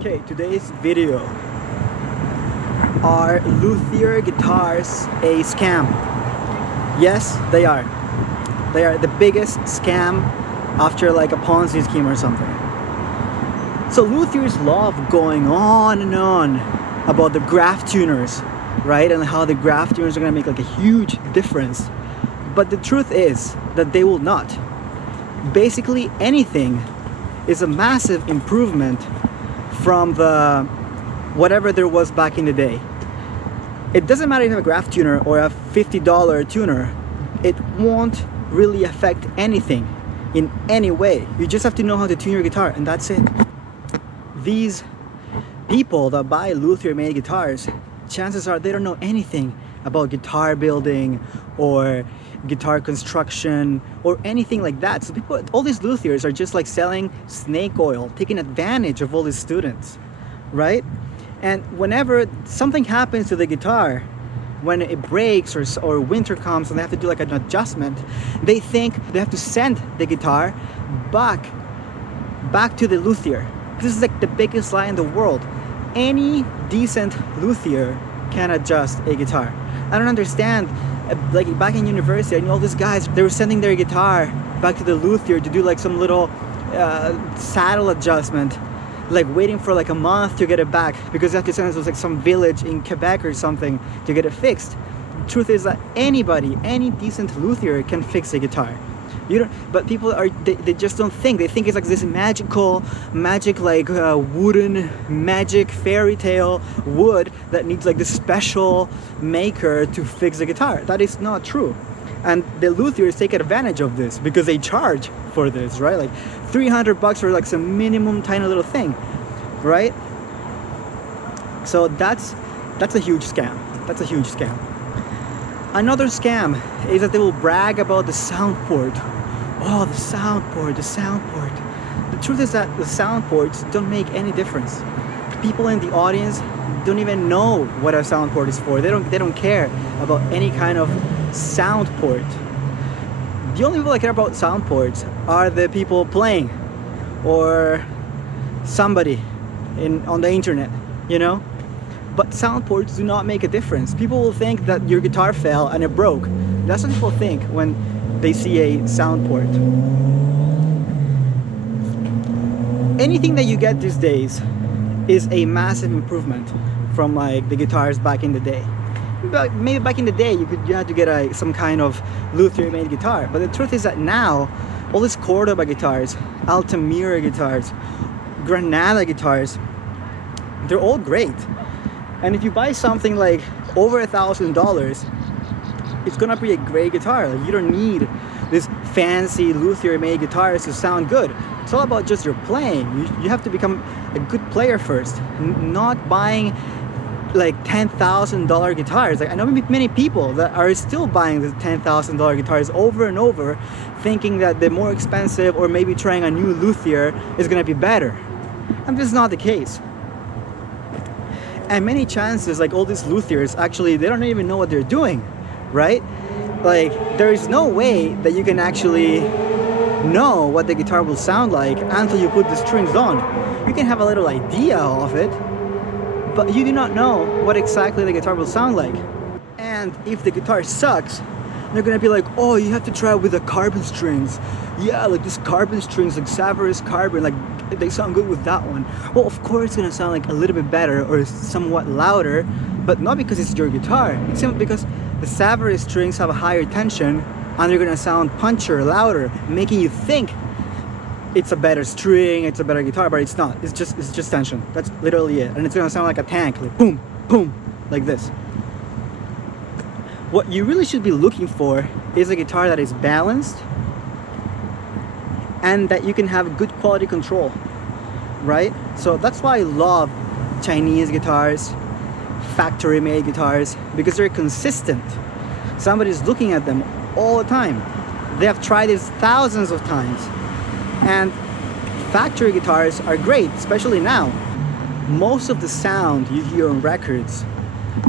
Okay, today's video. Are Luthier guitars a scam? Yes, they are. They are the biggest scam after like a Ponzi scheme or something. So Luthiers love going on and on about the graph tuners, right? And how the graph tuners are gonna make like a huge difference. But the truth is that they will not. Basically anything is a massive improvement from the whatever there was back in the day. It doesn't matter if you have a graph tuner or a $50 tuner. It won't really affect anything in any way. You just have to know how to tune your guitar, and that's it. These people that buy Luthier-made guitars, chances are they don't know anything about guitar building or guitar construction or anything like that. So people, all these luthiers are just like selling snake oil, taking advantage of all these students, right? And whenever something happens to the guitar, when it breaks or winter comes and they have to do like an adjustment, they think they have to send the guitar back to the luthier. This is like the biggest lie in the world. Any decent luthier can adjust a guitar. I don't understand. Like back in university, I knew all these guys, they were sending their guitar back to the luthier to do like some little saddle adjustment, like waiting for like a month to get it back because they have to send it to like some village in Quebec or something to get it fixed. The truth is that anybody, any decent luthier can fix a guitar. But people are, they just don't think. They think it's like this magic like wooden magic fairy tale wood that needs like this special maker to fix the guitar. That is not true. And the luthiers take advantage of this because they charge for this, right? Like $300 for like some minimum tiny little thing, right? So that's a huge scam. That's a huge scam. Another scam is that they will brag about the sound port. Oh, the sound port. The truth is that the sound ports don't make any difference. People in the audience don't even know what a sound port is for. They don't care about any kind of sound port. The only people that care about sound ports are the people playing or somebody on the internet, you know? But sound ports do not make a difference. People will think that your guitar fell and it broke. That's what people think when they see a sound port. Anything that you get these days is a massive improvement from like the guitars back in the day. Maybe back in the day you had to get some kind of Luthier-made guitar, but the truth is that now all these Cordoba guitars, Altamira guitars, Granada guitars, they're all great. And if you buy something like over $1,000, it's gonna be a great guitar. Like, you don't need this fancy Luthier-made guitars to sound good. It's all about just your playing. You have to become a good player first, not buying like $10,000 guitars. Like, I know many people that are still buying the $10,000 guitars over and over, thinking that the more expensive or maybe trying a new luthier is gonna be better. And this is not the case. And many chances, like all these luthiers, actually, they don't even know what they're doing, right? Like, there is no way that you can actually know what the guitar will sound like until you put the strings on. You can have a little idea of it, but you do not know what exactly the guitar will sound like. And if the guitar sucks, they're gonna be like, oh, you have to try it with the carbon strings. Yeah, like this carbon strings, like Savarez carbon, like they sound good with that one. Well, of course it's gonna sound like a little bit better or somewhat louder, but not because it's your guitar. It's simply because the Savarez strings have a higher tension and they're gonna sound punchier, louder, making you think it's a better string, it's a better guitar, but it's not. It's just tension. That's literally it. And it's gonna sound like a tank, like boom, boom, like this. What you really should be looking for is a guitar that is balanced and that you can have good quality control, right? So that's why I love Chinese guitars, factory-made guitars, because they're consistent. Somebody's looking at them all the time. They have tried this thousands of times. And factory guitars are great, especially now. Most of the sound you hear on records,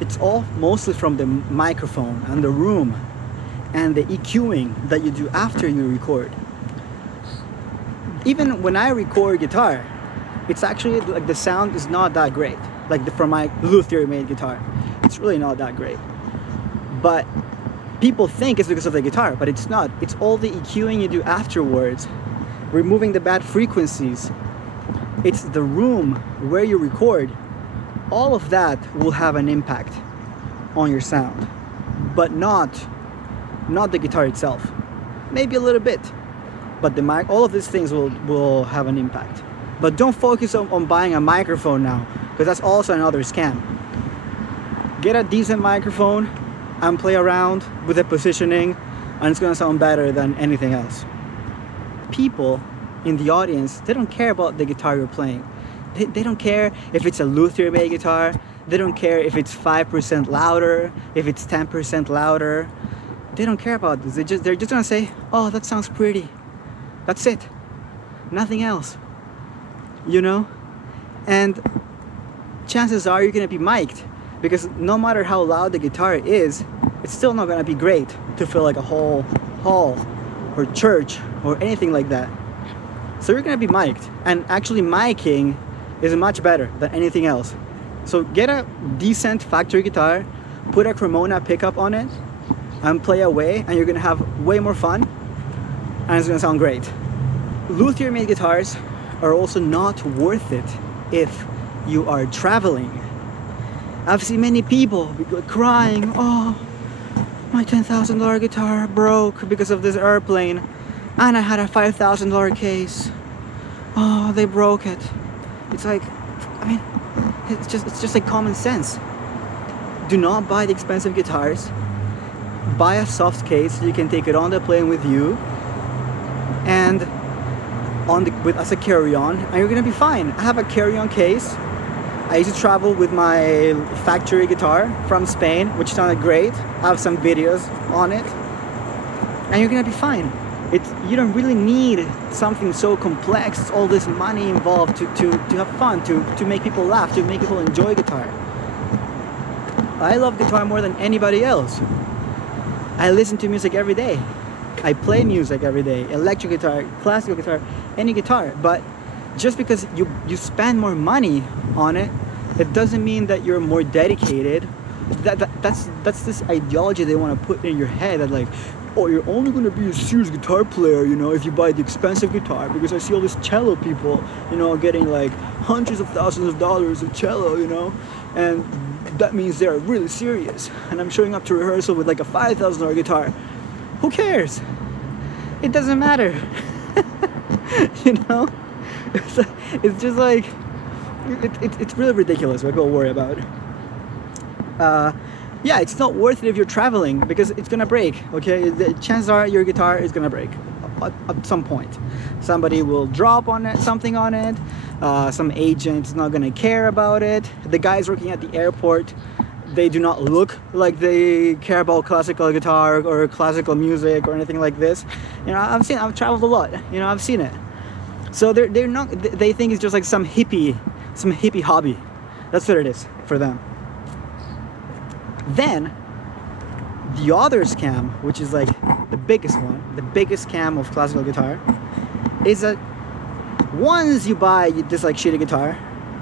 it's all mostly from the microphone and the room and the EQing that you do after you record. Even when I record guitar, it's actually like the sound is not that great. Like from my Luthier-made guitar, it's really not that great. But people think it's because of the guitar, but it's not. It's all the EQing you do afterwards, removing the bad frequencies. It's the room where you record. All of that will have an impact on your sound, but not the guitar itself. Maybe a little bit, but the mic, all of these things will have an impact. But don't focus on buying a microphone now, because that's also another scam. Get a decent microphone and play around with the positioning, and it's gonna sound better than anything else. People in the audience, they don't care about the guitar you're playing. They don't care if it's a Luthier-made guitar. They don't care if it's 5% louder, if it's 10% louder. They don't care about this. They're just gonna say, oh, that sounds pretty. That's it. Nothing else. You know? And chances are you're gonna be mic'd, because no matter how loud the guitar is, it's still not gonna be great to feel like a whole hall or church or anything like that. So you're gonna be mic'd, and actually miking is much better than anything else. So get a decent factory guitar, put a Cremona pickup on it, and play away, and you're gonna have way more fun, and it's gonna sound great. Luthier-made guitars are also not worth it if you are traveling. I've seen many people crying, oh, my $10,000 guitar broke because of this airplane, and I had a $5,000 case. Oh, they broke it. It's like, I mean, it's just like common sense. Do not buy the expensive guitars. Buy a soft case so you can take it on the plane with you, and as a carry-on, and you're gonna be fine. I have a carry-on case. I used to travel with my factory guitar from Spain, which sounded great. I have some videos on it, and you're gonna be fine. You don't really need something so complex. It's all this money involved to have fun, to make people laugh, to make people enjoy guitar. I love guitar more than anybody else. I listen to music every day. I play music every day. Electric guitar, classical guitar, any guitar. But just because you spend more money on it, it doesn't mean that you're more dedicated. That's this ideology they want to put in your head, that like, oh, you're only going to be a serious guitar player, you know, if you buy the expensive guitar, because I see all these cello people, you know, getting like hundreds of thousands of dollars of cello, you know, and that means they're really serious. And I'm showing up to rehearsal with like a $5,000 guitar. Who cares? It doesn't matter. You know? It's just like, it's really ridiculous what people worry about. Yeah, it's not worth it if you're traveling, because it's gonna break, okay? The chances are your guitar is gonna break at some point. Somebody will drop on it, something on it. Some agent is not gonna care about it. The guys working at the airport, they do not look like they care about classical guitar or classical music or anything like this. You know, I've traveled a lot, you know, I've seen it. So they're not, they think it's just like some hippie hobby. That's what it is for them. Then the other scam, which is like the biggest one, the biggest scam of classical guitar, is that once you buy this like shitty guitar,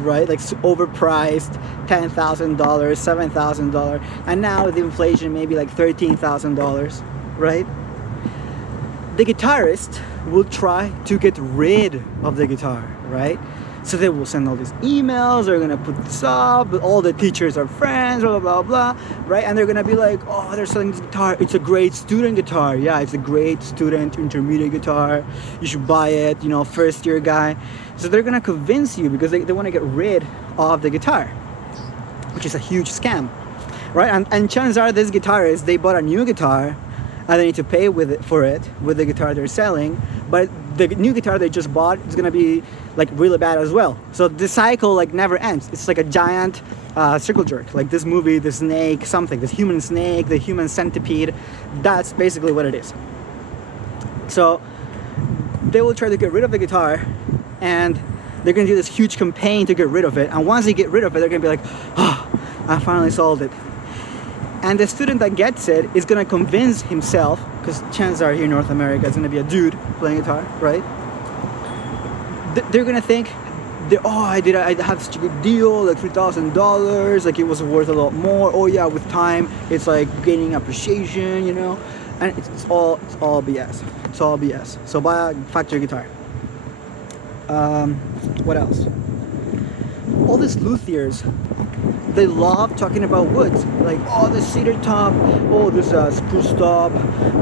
right, like overpriced, $10,000, $7,000, and now with inflation maybe like $13,000, right? The guitarist will try to get rid of the guitar, right? So they will send all these emails, they're gonna put this up, all the teachers are friends, blah, blah, blah, right? And they're gonna be like, oh, they're selling this guitar, it's a great student guitar. Yeah, it's a great student, intermediate guitar. You should buy it, you know, first year guy. So they're gonna convince you because they wanna get rid of the guitar, which is a huge scam, right? And chances are this guitarist, they bought a new guitar and they need to pay for it with the guitar they're selling, but the new guitar they just bought is gonna be like really bad as well. So the cycle like never ends. It's like a giant circle jerk, like this movie, the snake something, this human snake, the human centipede. That's basically what it is. So they will try to get rid of the guitar, and they're gonna do this huge campaign to get rid of it, and once they get rid of it, they're gonna be like, oh, I finally solved it. And the student that gets it is gonna convince himself, because chances are here in North America it's gonna be a dude playing guitar, right? They're gonna think I have such a good deal, like $3,000, like it was worth a lot more. Oh yeah, with time it's like gaining appreciation, you know. And it's all BS. It's all BS. So buy a factory guitar. What else? All these luthiers, they love talking about woods, like, oh, this cedar top, oh, this spruce top,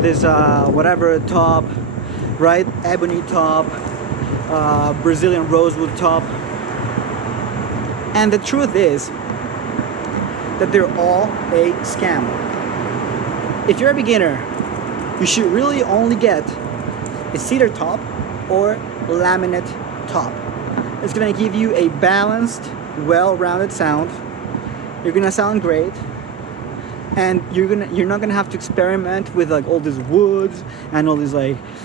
this whatever top, right? Ebony top, Brazilian rosewood top. And the truth is that they're all a scam. If you're a beginner, you should really only get a cedar top or laminate top. It's gonna give you a balanced, well-rounded sound. You're gonna sound great, and you're not gonna have to experiment with like all these woods and all this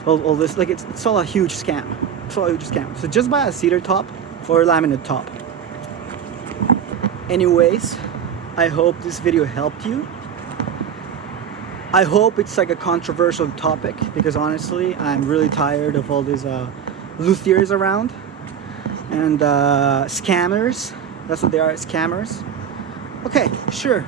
all this, like it's all a huge scam. It's all a huge scam. So just buy a cedar top or a laminate top. Anyways, I hope this video helped you. I hope it's like a controversial topic, because honestly I'm really tired of all these luthiers around and scammers. That's what they are, scammers. Okay, sure.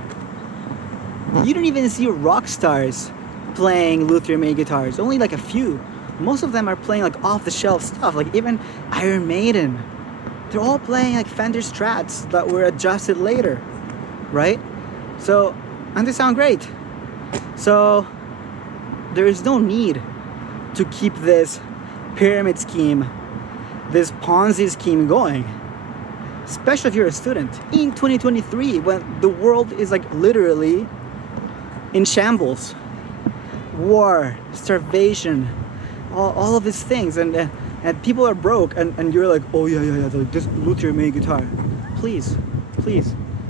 You don't even see rock stars playing Luthier-made guitars. Only like a few. Most of them are playing like off-the-shelf stuff, like even Iron Maiden. They're all playing like Fender Strats that were adjusted later, right? So, and they sound great. So, there is no need to keep this pyramid scheme, this Ponzi scheme going. Especially if you're a student in 2023, when the world is like literally in shambles, war, starvation, all of these things, and people are broke, and you're like, oh yeah, this Luthier-made guitar. Please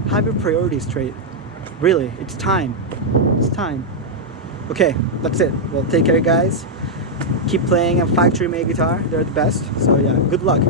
have your priorities straight. Really, it's time. Okay, that's it. Well, take care, guys. Keep playing a factory-made guitar. They're the best. So yeah, good luck.